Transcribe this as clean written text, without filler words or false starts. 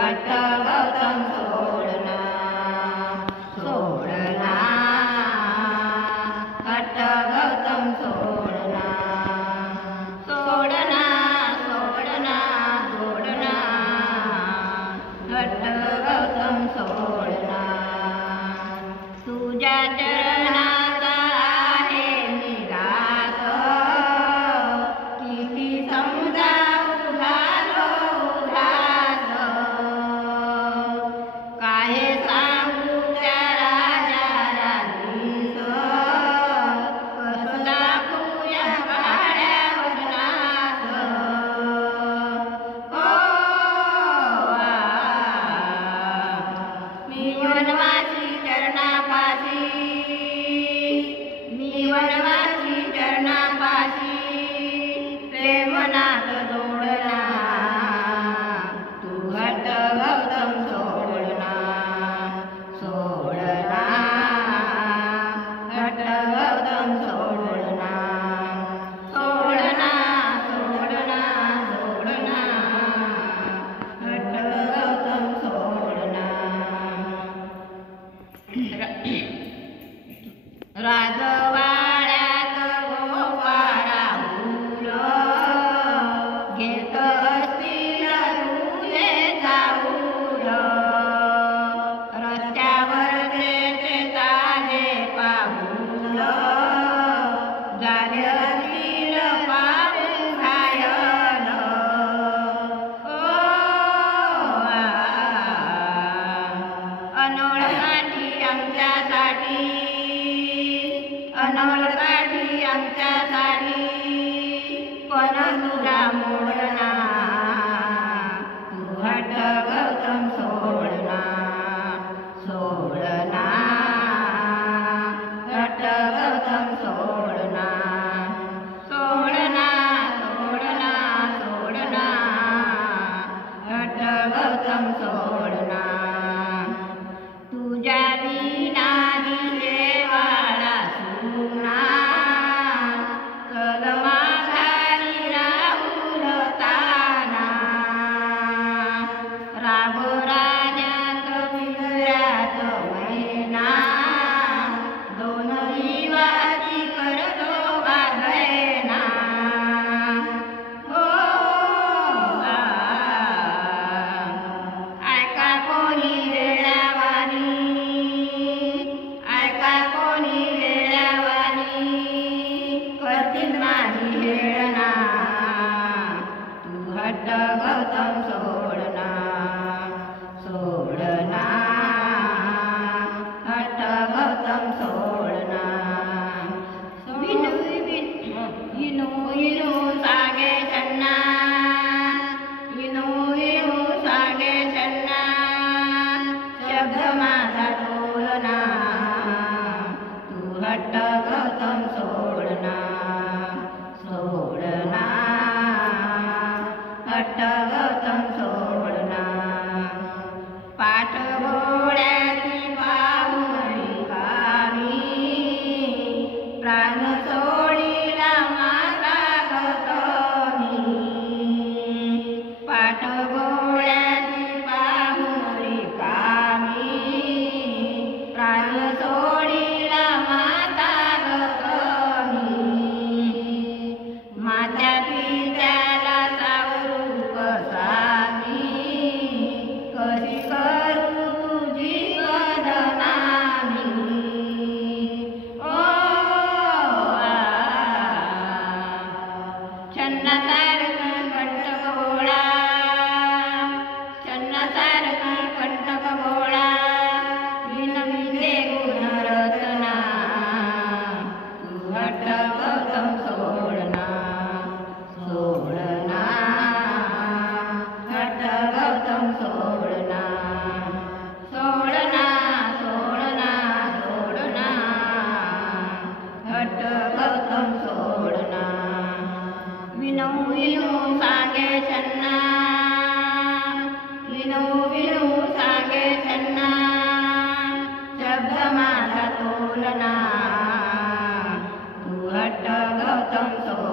हट्ट गौतम सोडना सोडना हट्ट गौतम सोडना सोडना सोडना सोडना हट्ट गौतम सोडना तुझ्या चरणात आहे निरास किती समजावू झालो उदास काय सांगू त्या राजा राणीस कसं दाखवू या काळ्या वदनास मी वनवासी चरणापाशी मी वनवासी चरणापाशी प्रेमनाथ जोडना तू हट्ट गौतम सोडना सोडना हट्ट गौतम सोडना सोडना सोडना सोडना हट्ट गौतम सोडना राजवाड्यात गोपाळा घेत असतील तुझे जाऊन रस्त्यावर ते ताजे पाऊल झाले असतील पाहून घायल अनोळ काठी आमच्यासाठी अनोळ काठी आमच्यासाठी पण तुझा मोडना तू हट्ट गौतम सोडना सोडना हट्ट गौतम सोडना सोडना सोडना सोडना हट्ट गौतम सोडना तुझ्या विना दिसेवाळा सुना कलमा घाली राहुल ताना राघो राजात पिंजऱ्यात मैना दोन जीवाची करतो बाधैना ऐका कोणी वेळावानी ऐका कोणी वेळावानी करतील माझी हेळना तू हट्ट गौतम सोडना सोडना हट्ट गौतम सोडना विनू विनू विनू सागे चन्ना विनू विनू सागे चन्ना शब्द माझा तोलना तू हट्ट गौतम सोडना सोडना हट्ट गौतम सोडना पाठ घोड्याची पाहून रिकामी प्राण सोडीला माझा गौतमी पाठ घोड्याची पाहून रिकामी प्राण सोडीला माता गौतमी मात्या पित्याला सावरू कसा मी कशी करू तुझी बदनामी छन्नासारखी कंटक गोळा छन्नासारखी कंटक गोळा विनविते गुण रचना तू हट्ट गौतम सोडना सोडना हट्ट गौतम सोडना सोडना सोडना सोडना हट्ट गौतम सोडना विनू विनू सांगे छन्ना विनू विनू सांगे छन्ना शब्द माझा तोलना तू हट्ट गौतम सोडना